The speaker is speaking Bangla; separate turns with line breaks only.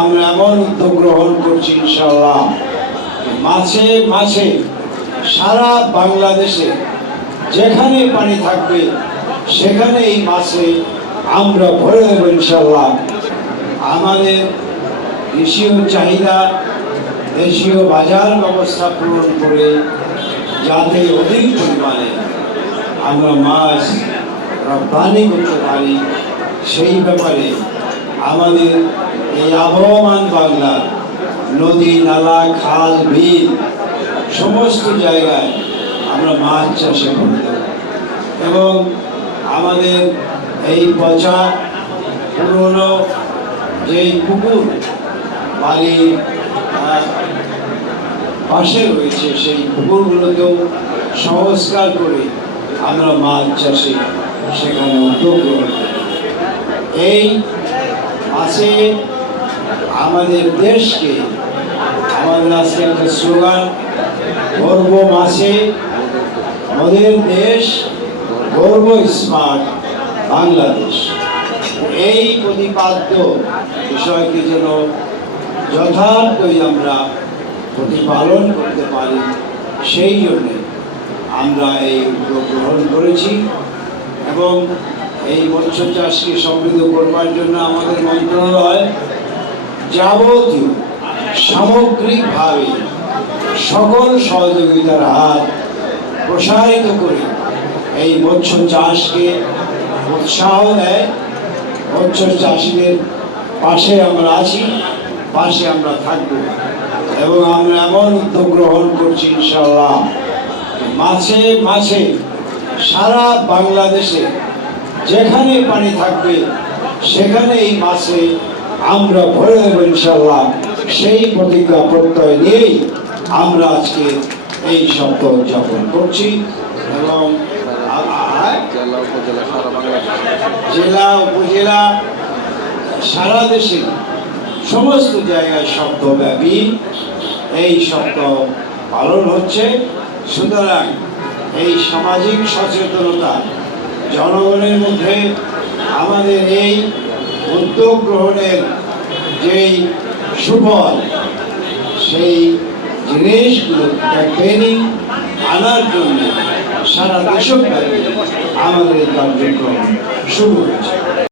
আমরা এমন উদ্যোগ গ্রহণ করছি ইনশাল্লাহ মাছে মাছে সারা বাংলাদেশে যেখানে পানি থাকবে সেখানে মাছে আমরা ভরে দেবো আমাদের দেশীয় চাহিদা, দেশীয় বাজার ব্যবস্থা পূরণ করে যাতে অধিক পরিমাণে আমরা মাছ রপ্তানি করতে পারি, সেই ব্যাপারে আমাদের এই আবহমান বাংলা, নদী, নালা, খাল, বিল, সমস্ত জায়গায় আমরা মাছ চাষে করে দেব এবং আমাদের এই পচা, পুরনো যেই পুকুর, বাড়ির পাশে রয়েছে সেই পুকুরগুলোকেও সংস্কার করে আমরা মাছ চাষে সেখানে উদ্যোগ গ্রহণ করি। এই মাছে আমাদের দেশকে আমাদের আজকে একটা স্লোগান, গর্ব মাসে আমাদের দেশ গর্ব স্মার্ট বাংলাদেশ। এই প্রতিপাদ্য বিষয়কে যেন যথার্থই আমরা প্রতিপালন করতে পারি, সেই জন্যে আমরা এই উদ্যোগ গ্রহণ করেছি এবং এই মৎস্য চাষকে সমৃদ্ধ করবার জন্য আমাদের মন্ত্রণালয় যাবতীয় সামগ্রিকভাবে সকল সহযোগিতার হাত প্রসারিত করে এই মৎস্য চাষকে উৎসাহ দেয়। মৎস্য চাষিদের পাশে আমরা আছি, পাশে আমরা থাকব এবং আমরা এমন উদ্যোগ গ্রহণ করছি ইনশাল্লাহ মাছে মাছে সারা বাংলাদেশে যেখানে পানি থাকবে, সেখানে এই মাছে আমরা ভরে দেবো ইনশাল্লাহ সেই প্রতিজ্ঞা প্রত্যয় নিয়েই আমরা আজকে এই সপ্তাহ উদযাপন করছি এবং
জেলা উপজেলা সারা
জেলা উপজেলা সারা দেশে সমস্ত জায়গায় সপ্তাহব্যাপী এই সপ্তাহ পালন হচ্ছে। সুতরাং এই সামাজিক সচেতনতা জনগণের মধ্যে আমাদের এই উদ্যোগ গ্রহণের যেই সুফল, সেই জিনিসগুলো ট্রেনিং আনার জন্য সারা দেশব্যাপী আমাদের এই কার্যক্রম শুরু হয়েছে।